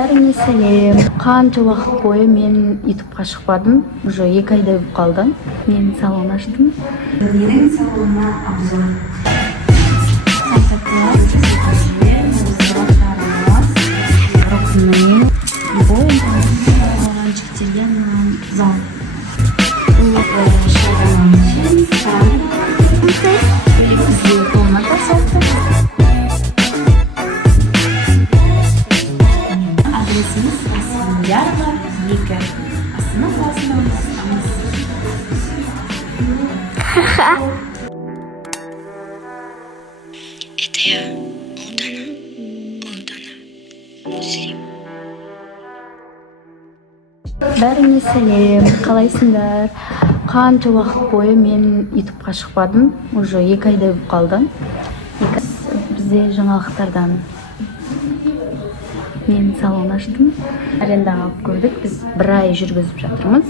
Бәріңе сәлем. Қанша уақыт бойы мен ютубқа шықпадым. Уже 2 айдай болып қалды. Мен салон аштым. Менің салонына обзор. Адресimiz Yarlar 2. Астана қаласында орналасқанбыз. Это я, Алдана. Муслим. Бәріңе сәлем. Қалайсыңдар? Қанша уақыт бойы мен ютубқа шықпадым. Уже 2 айдай болып қалды. Бізде жаңалықтардан мен салон аштым. Арендаға алып көрдік. Біз 1 ай жүргізіп жатырмыз.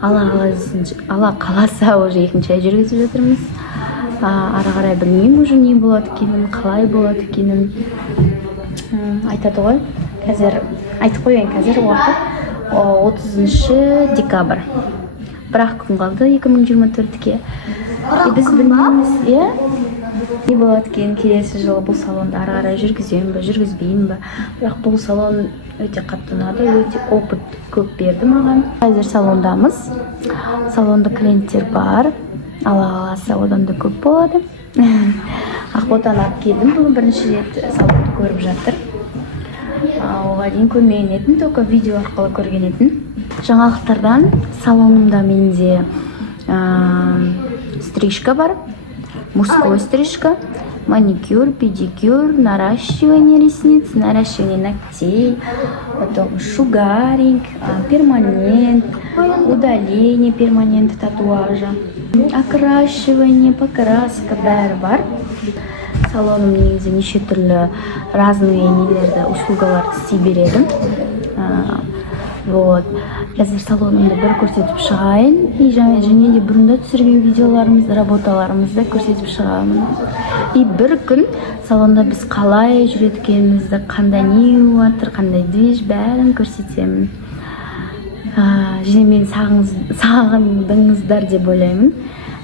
Алла қаласа уже 2-ші ай жүргізіп жатырмыз. Ары қарай білмеймін уже не болады екенін, қалай болады екенін. Айтады ғой. Қазір айтып қояйын, қазір уақыт 30 декабрь. Бірақ күн қалды 2024-ке. Біз білмейміз, не болады екен, келесі жылы бұл салонды ары қарай жүргіземін бе, жүргізбеймін бе. Бірақ бұл салон өте қатты ұнады, өте опыт көп берді маған. Қазір салондамыз. Салонда клиенттер бар. Алла қаласа одан да көп болады. Ақботаны алып келдім, бұл бірінші рет салонды көріп жатыр. Оған дейін көрмеген етін, только видео арқылы көрген етін. Жаңалықтардан салонымда менде стрижка бар. Мужской стрижка, маникюр, педикюр, наращивание ресниц, наращивание ногтей, потом шугаринг, перманент, удаление перманента татуажа, окрашивание, покраска, бәрі бар. Салоным негізі неше түрлі разные нелерді, услугаларды істей береді. Қазір салонымды бір көрсетіп шығайын. Және де бұрында түсірген видеоларымызды, работаларымызды көрсетіп шығамын. Бір күн салонда біз қалай жүреткенімізді, қандай не өтір, қандай движ, бәрін көрсетемін. Және мен сағындыңыздар деп ойлаймын.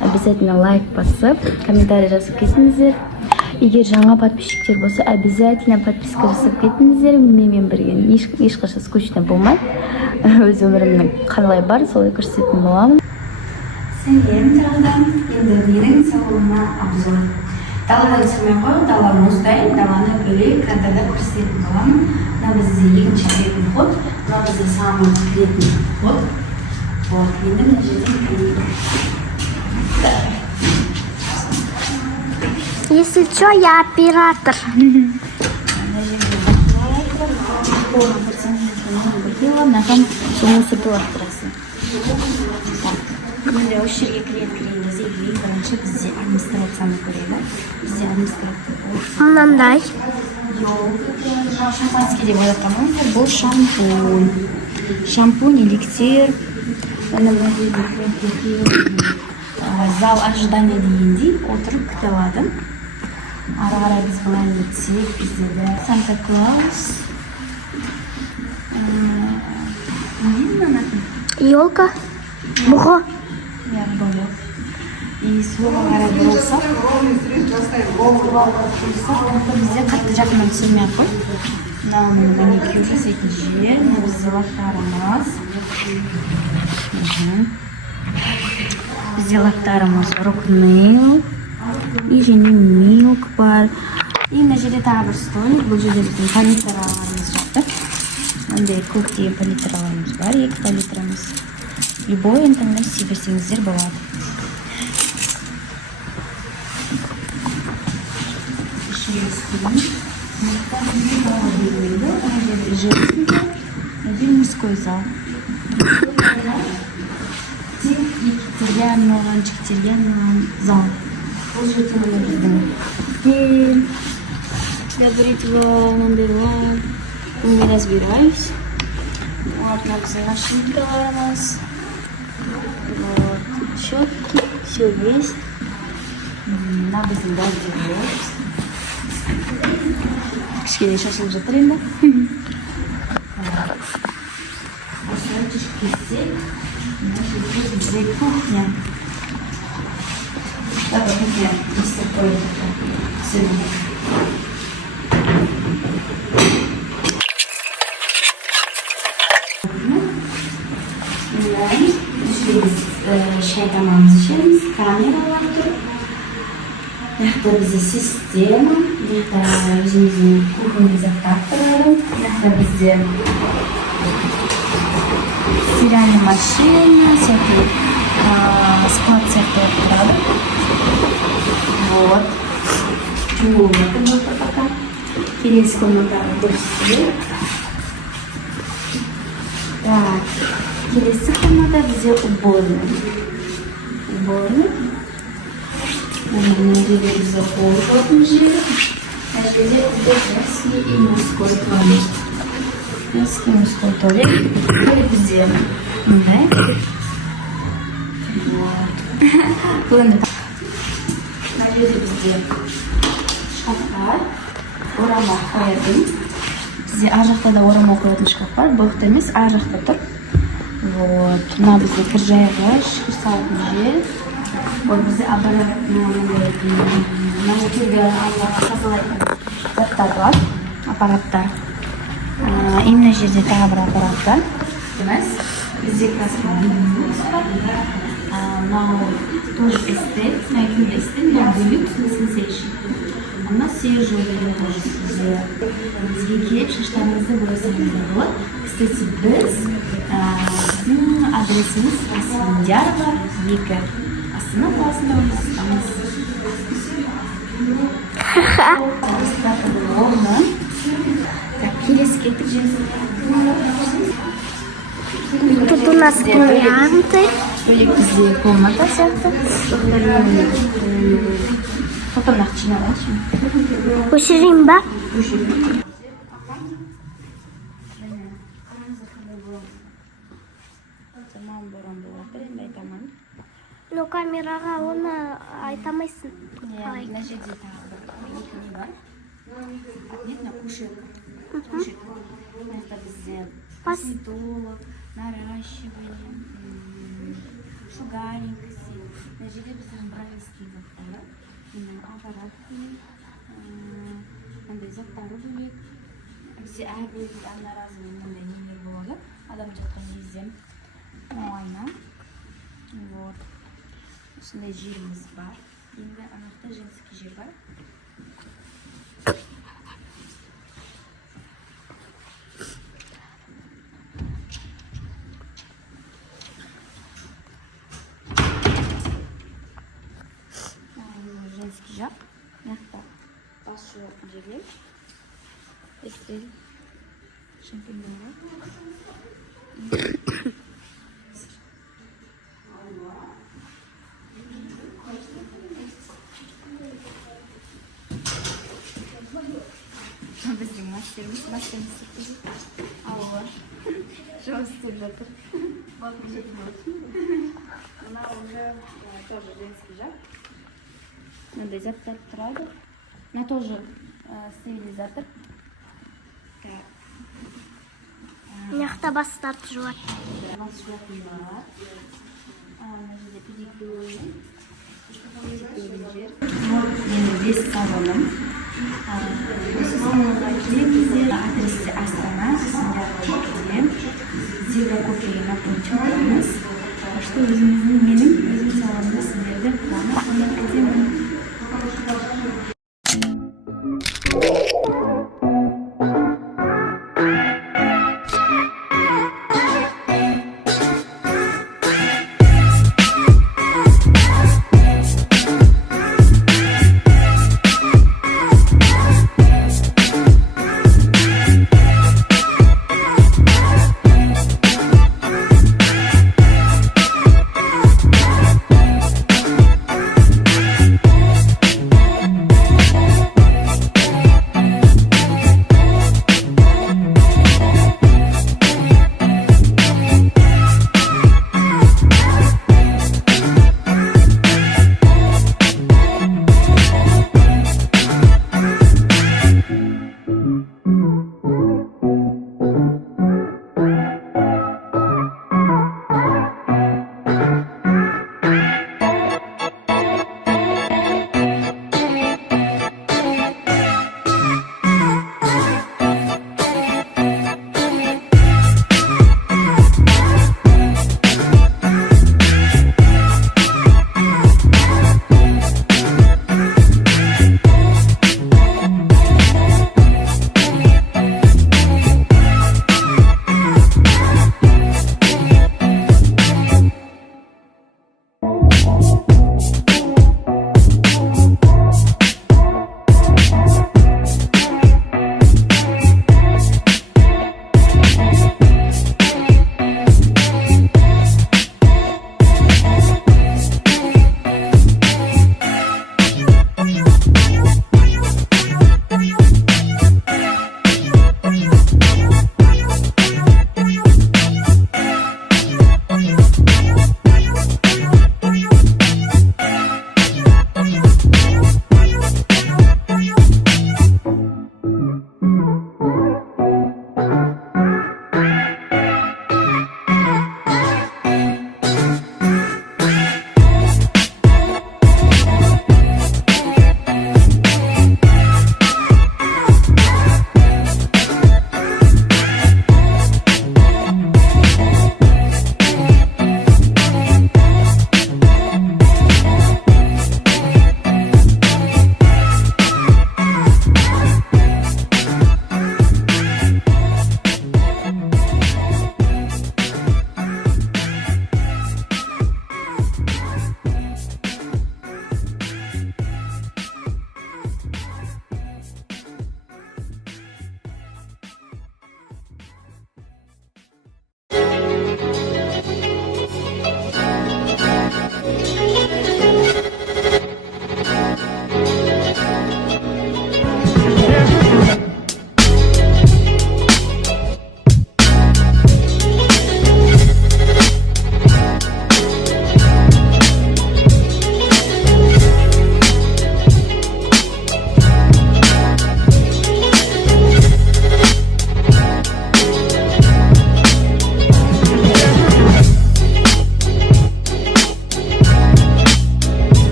Обязательно лайк басып, комментарий жазып кетіңіздер. Егер жаңа подписчиктер болса, обязательно подписка жасап кетіңіздер. Менімен бірге ешқашан скучно болмай. Өз өмірімнің қалай бар, солай көрсететін боламын. Сәлем тағыдан. Енді менің салонына обзор. Даладан түсірмей қойып, дала мұздай, даланы бөлек кадрда көрсететін боламын. Мына бізде 2-ші кіретін вход, мына бізде самый кіретін вход. Енді мына жерден Если что, я оператор. Мынаған және сепілат тұрасы. Күнде осы жерге кірген кезде ең бірінші бізде администрацияны көреді. Бізде администрация. Мынандай. Шампанский деп ойлатқанмын. Бұл шампунь. Шампунь, эликсир. Зал ожидания дегендей отырып күте алады. Ары қарай біз былай өтсек, бізде де Санта Клаус. Елка. Бұғы. И суға қарай болсақ, бізде қатты жақыннан түсірмей қой. Мынауының маникюр жасайтын жер, бізде лактарымыз. Бізде лактарымыз Rocknail. И және Milk бар. И мына жерде тағы бір столик. Бұл жерде біздің палитраларымыз жатыр. Ондай көптеген палитраларымыз бар. 2 палитрамыз. Любой таңдап істей берсеңіздер болады. Один мужской зал. Тек еркектерге арналған, жігіттерге арналған зал. Бұл жерде мына біздің для бритва, мандырла. Не разбираюсь. Вот, на защиткаларымыз. Вот, щетки, все есть. На біздің дәлдер. Кішкене шашылып жатыр енді. Bizde şey tamamız işimiz, kameralar durup. Yaxta bize sistema, yaxta özümüzün kuchonный zaklad turadi, yaxta bizde стиральная машина, всякие склад всякого турады. Вот. Комната вот пока. Келесі комната көрсетеді. Так, келесі комната бізде уборный. Уборный. Мына жерде бізде қол жуатын жері. Мына жерде бізде женский и мужской туалет. Женский и мужской туалет. Туалет бізде мындай. Бұл енді так. Мына жерде бізде шкафтар. Орамал қоятын. Бізде ар жақта да орамал қоятын шкаф бар. Бұл жақта емес, ар жақта тұр. Вот. Мына бізде кір жайғыш, кір салатын жер. Вот бізде мына тазалайтын заттар бар, аппараттар. И мына жерде тағы бір аппарат бар. Емес, бізде косметикамыз бар. Мынау тоже эстет, мәйкін эстет, мынау бөлек сенсейшн. Ана сержу деген тоже сізге келіп шаштарыңызды боясаңыз болады. Кстати, біздің адресіміз Асфендиярова 2. Астана қаласында орналасқанбыз. Так, келесі кеттік жеңсіз. Тут у нас варианты. Бөлек бізде комната сияқты. Потом нақчина алайыншы. Өшірейін ба? Ну, камераға оны айтамайсың. Мына жерде тағы бір екі не бар. Мына кушетка. Мына бізде косметолог, наращивание, шугаринг. Мына жерде біздің бровистский заттары. Аппарат мындай заттары бөлек. Бізде әрбір одноразовый мындай нелер болады. Адам жатқан кезде айна. Вот. Осындай жеріміз бар. Енді анақта женский жер бар. Женский жақ. Мынақта бас жуатын жерлер. Эстель. Шампиньоны. Біздің мастеріміз істейді. Алла. Жұмыс істеп жатыр. Мына уже тоже женский жақ. Мынандай заттар тұрады. Мына тоже стерилизатор. Мына бастап жуат. Бас жуатын бар. Мына жерде педикюр жер. Енді бес салоным. Осы салонға келіп бізде адресі Астана, Зига кофеге напротив тұрмыз. Что өзім салонымда сіздерді қуанып кетемін.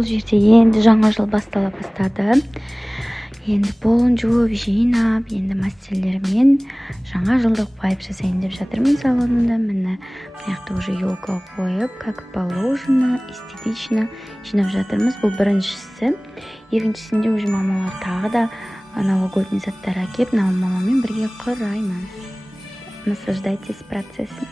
бұл жерде енді жаңа жыл бастала бастады. Енді полын жуып жинап, енді мастерлермен жаңа жылдық байып жасайын деп жатырмын салонында. Міне мыняқта уже елка қойып, как положено, эстетично жинап жатырмыз. Бұл біріншісі. Екіншісінде уже мамалар тағы да новогодний заттар әкеп, мамамен бірге құраймыз. Наслаждайтесь процессом.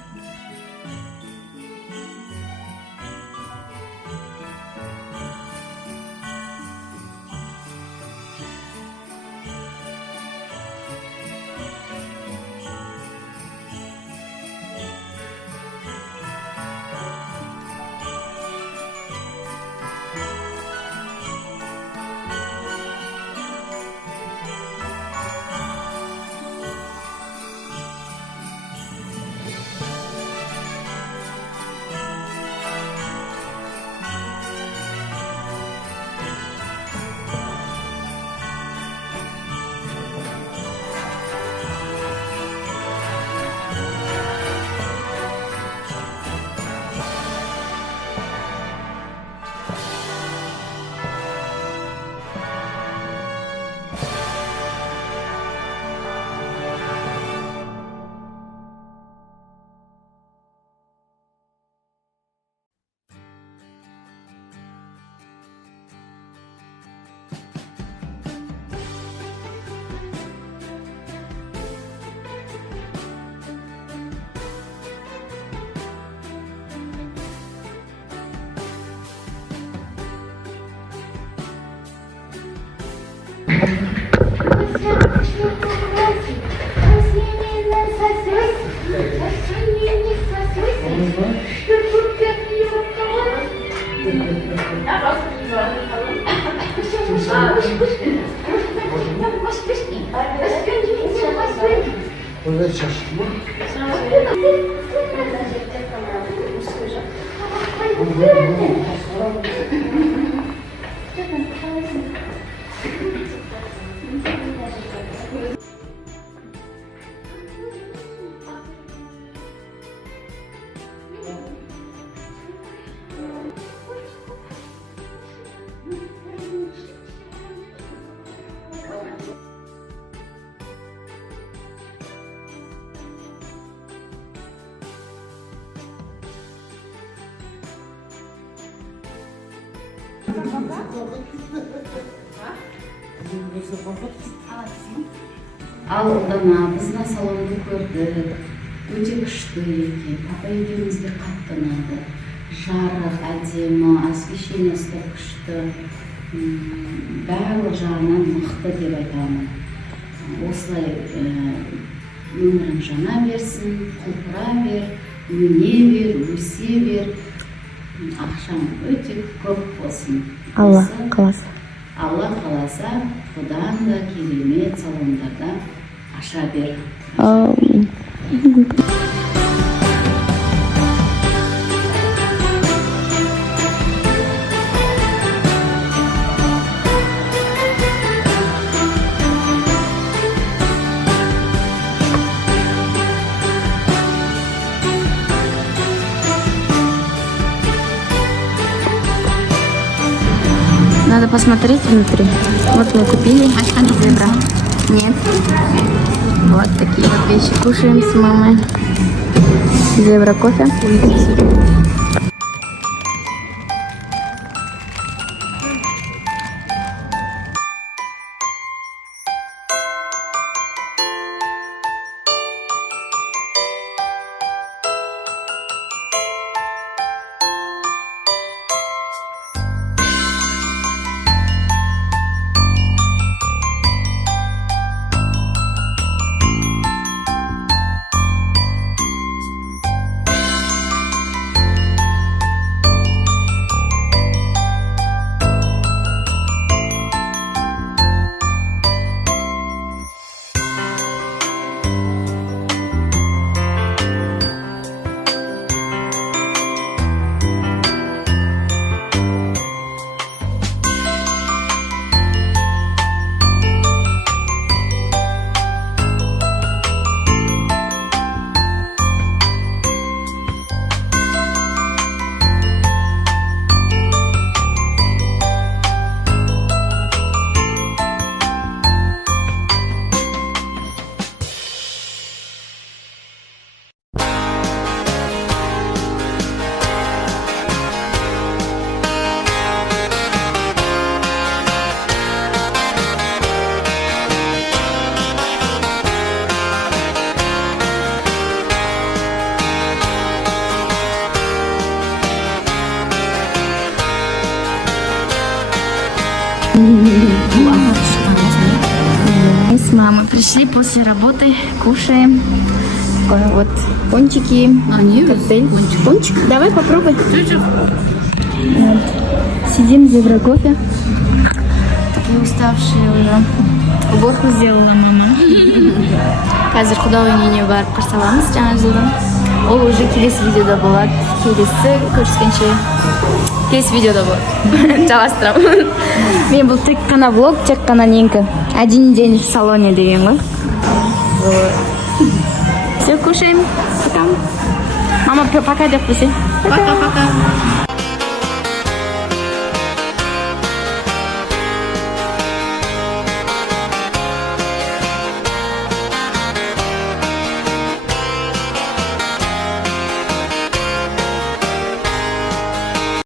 Ал біздің салонды көрдік, өте күшті екен. Папа екеумізге қатты ұнады. Жарық, әдемі, освещениесі де күшті, барлық жағынан мықты деп айтамын. Осылай өмірің жана берсін, құлпыра бер, өне бер, өсе бер, ақшаң өте көп болсын. Алла қаласа. Алла қаласа, бұдан да керемет салондарда аша бер. Амин. Надо посмотреть внутри. Вот мы купили зебра. Нет. Вот такие вот вещи кушаем с мамой. Зебра кофе. Пришли после работы, кушаем. Такое вот пончики, коктейль. Пончик? Давай попробуй. Вот. Сидим, зебра кофе. Такие уставшие уже. Уборку сделала мама. Қазір құда үйіне барып қарсы аламыз жаңа жылдан. Ол уже келесі видеода болады. Келесі көріскенше келесі видеода болады. Жалғастырамын. Мен бұл тек қана влог, тек қана неңкі. Один день в салоне деген ғой. Все, кушаем. Пока. Мама, пока деп қойсай. Пока-пока.